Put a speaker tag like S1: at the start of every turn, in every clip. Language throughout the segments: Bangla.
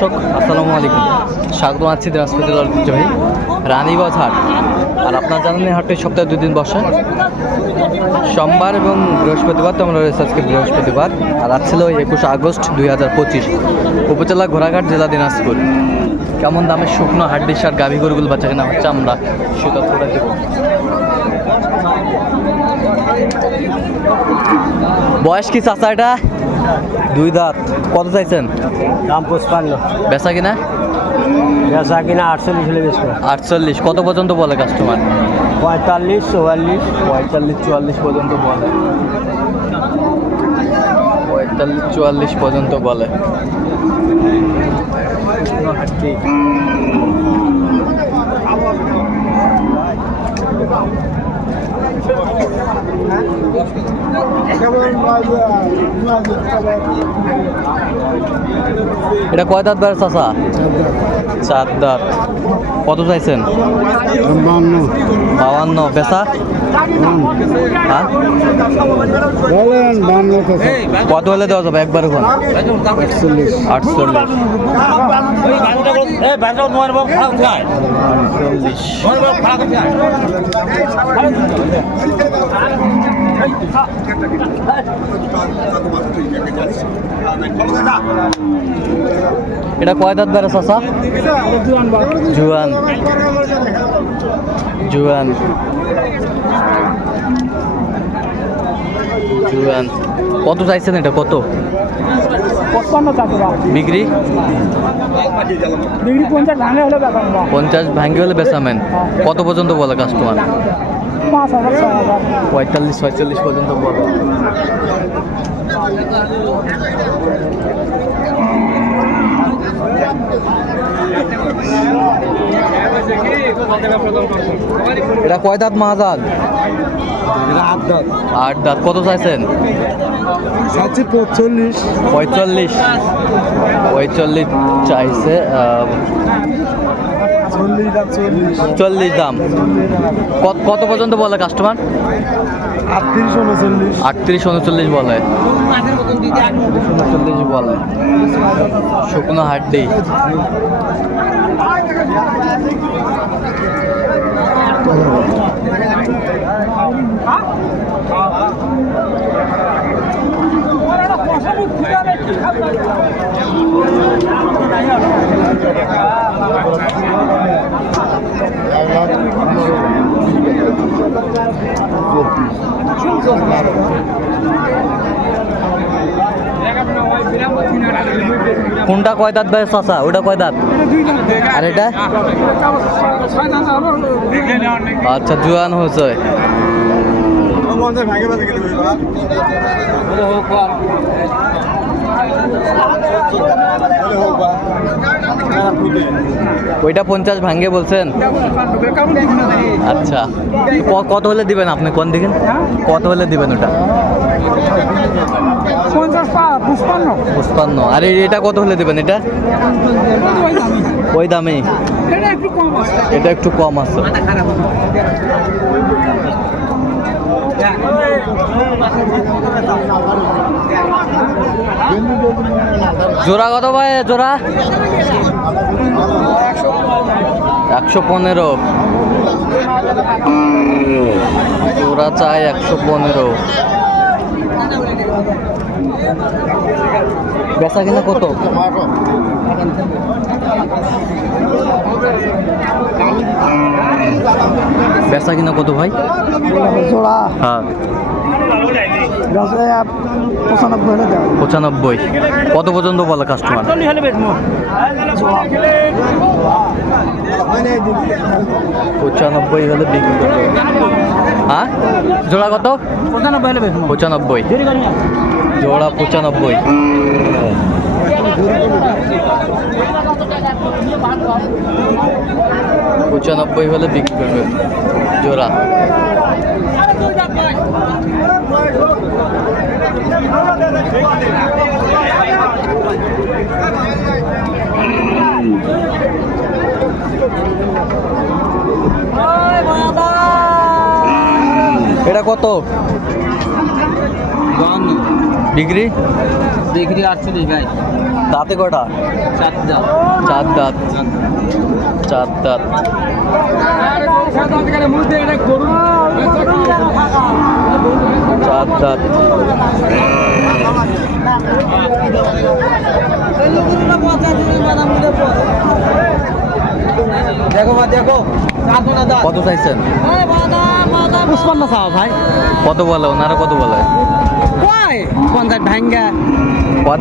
S1: দর্শক, আসসালামু আলাইকুম। স্বাগত আছি দিনাজপুরের ঐতিহ্যবাহী রানীগঞ্জ হাট। আর আপনার জানেন হাটটি সপ্তাহে দুই দিন বসে। সোমবার এবং বৃহস্পতিবার তো আমরা রয়েছে আজকে বৃহস্পতিবার, আর আজ ছিল একুশে আগস্ট দুই হাজার পঁচিশ, উপজেলা ঘোড়াঘাট জেলা দিনাজপুর। কেমন দামে শুকনো হাড্ডি সার গাভী গরুগুলো বাচ্চা কেনা হচ্ছে আমরা, সেটা তুলে দেব বয়স কি চাচা এটা? দুই দাঁত। কত চাইছেন?
S2: দাম পঁচপান্ন।
S1: বেচা কিনা?
S2: বেচা কিনা আটচল্লিশ হলে বেচবো।
S1: আটচল্লিশ। কত পর্যন্ত বলে কাস্টমার
S2: পঁয়তাল্লিশ চুয়াল্লিশ
S1: পঁয়তাল্লিশ চুয়াল্লিশ পর্যন্ত বলে। পঁয়তাল্লিশ চুয়াল্লিশ পর্যন্ত বলে। এটা কয় দাঁত বেড়ে চাষা চার দাঁত। কত চাইছেন? বাউান্ন বেচা? হ্যাঁ? কত হলে দেওয়া যাবে? একবার এখন আটচল্লিশ। এটা কয় দাঁত বেড়ে চাষা জুয়ান। জুয়ান। জুয়ান। কত চাইছেন এটা? কত? বিক্রি?
S3: পঞ্চাশ ভাঙে হলে বেতন
S1: ভাঙ্গি হলে বেচামেন কত পর্যন্ত বলে কাস্টমার পঁয়তাল্লিশ ছয়চল্লিশ পর্যন্ত বলো এটা কয় দাঁত মাহাজাদ আট দাঁত। কত চাইছেন?
S2: চাচ্ছি পঁচল্লিশ
S1: পঁয়তাল্লিশ। পঁয়তাল্লিশ চাইছে
S2: চল্লিশ দাম।
S1: কত কত পর্যন্ত বলে কাস্টমার?
S2: আটত্রিশ উনচল্লিশ।
S1: আটত্রিশ উনচল্লিশ বলে। আটত্রিশ উনচল্লিশ বলে। শুকনো হাড্ডি। কোনটা কয় দাঁত ভাই চাচা? ওটা কয় দাঁত? আর এটা? আচ্ছা জুয়ান হয়েছে। ওইটা পঞ্চাশ ভাঙ্গে বলছেন? আচ্ছা। কত হলে দিবেন আপনি? কোন দিকে? কত হলে দিবেন ওটা?
S3: পুষ্পান্ন
S1: আর এটা কত হলে দিবেন এটা? ওই দামেই।
S3: এটা একটু কম আছে
S1: এটা একটু কম আছে জোড়া কত ভাই জোড়া? একশো পনেরো। জোড়া চাই একশো পনেরো। বেচা কিনা কত? বেচা কিনা কত ভাই?
S3: জোড়া।
S1: হ্যাঁ।
S3: পঁচানব্বই
S1: কত পর্যন্ত বলে কাস্টমার পঁচানব্বই হলে বিক্রি করবে। হ্যাঁ? জোড়া কত?
S3: পঁচানব্বই হলে বেচবো।
S1: পঁচানব্বই। জোড়া পঁচানব্বই। পঁচানব্বই হলে বিক্রি করবে। জোড়া। এটা কত? ডিগ্রি?
S3: দেখি আটচল্লিশ ভাই।
S1: দাঁতে কটা?
S3: চারটা
S1: চার দাঁত। চার দাঁত। চার দাঁত।
S3: দেখো মা দেখো। দাঁত।
S1: কত চাইছেন?
S3: পুষ্পান্ন চাও ভাই?
S1: কত বলে? ওনারা কত বলে?
S3: পঞ্চাশ ভাঙ্গা।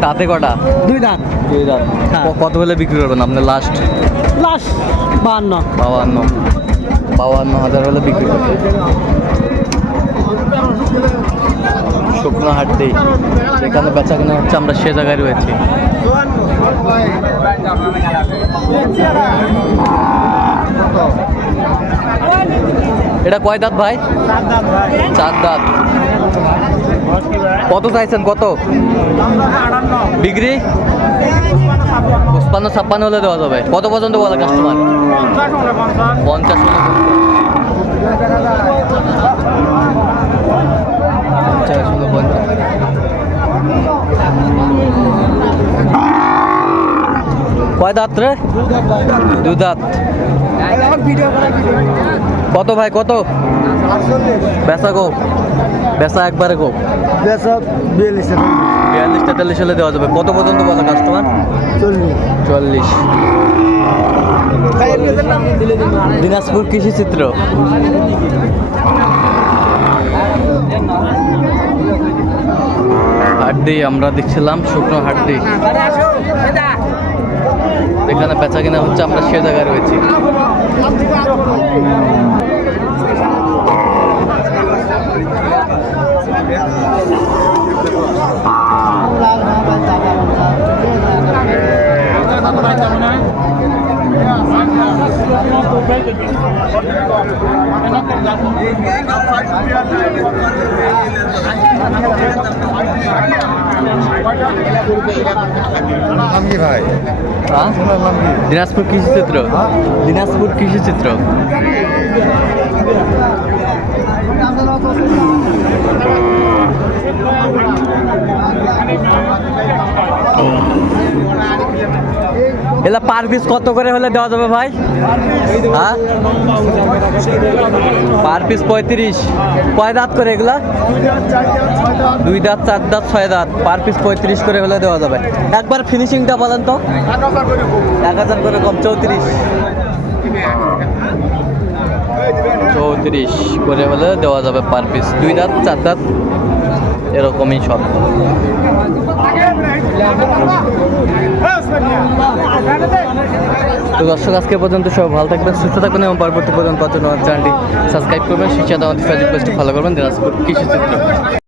S1: দাঁতে কটা?
S3: দুই দাঁত।
S1: দুই দাঁত।
S3: হ্যাঁ।
S1: কত হলে বিক্রি করবেন আপনি? লাস্ট
S3: লাশ বান্ন
S1: বাউান্ন বাউান্ন হাজার হলে বিক্রি করবেন। শুকনো হাট দিই যেখানে বেচা হচ্ছে আমরা সে জায়গায় রয়েছি। এটা কয় দাঁত ভাই? চার দাঁত। কত চাইছেন, কত? বিক্রি পঁচপান্ন, ছাপ্পান্ন হলে দেওয়া যাবে। কত পর্যন্ত বলে কাস্টমার পঞ্চাশ। কয় দাঁত রে? দু দাঁত। কত ভাই, কত? বেচা গো বেচা একবারে গো
S2: বেসা বিয়াল্লিশ
S1: বিয়াল্লিশ তেতাল্লিশ হলে দেওয়া যাবে। কত পর্যন্ত বলে কাস্টমার
S2: চল্লিশ।
S1: চুয়াল্লিশ দিনাজপুর কৃষি চিত্র। হাড্ডি আমরা দেখছিলাম শুকনো হাড্ডি। এখানে বেচা কিনা হচ্ছে আমরা সে জায়গায় রয়েছি।
S2: নাম কি ভাই?
S1: হ্যাঁ? দিনাজপুর কৃষি চিত্র। দিনাজপুর কৃষি চিত্র। পার পিস কত করে হলে দেওয়া যাবে ভাই? হ্যাঁ? পার পিস পঁয়ত্রিশ। কয় দাঁত করে এগুলা? দুই দাঁত, চার দাঁত, ছয় দাঁত। পার পিস পঁয়ত্রিশ করে হলে দেওয়া যাবে। একবার ফিনিশিংটা বলেন তো। এক হাজার করে কম, চৌত্রিশ। চৌত্রিশ করে হলে দেওয়া যাবে পার পিস। দুই দাঁত, চার দাঁত, এরকমই সব। তো দর্শক, আজকে পর্যন্ত সব ভালো থাকবেন, সুস্থ থাকবেন এবং পরবর্তী পর্যন্ত চ্যানেলটি সাবস্ক্রাইব করবেন, সেই সাথে ফেসবুক পেজটি ফলো করবেন, দিনাজপুর কৃষি চিত্র।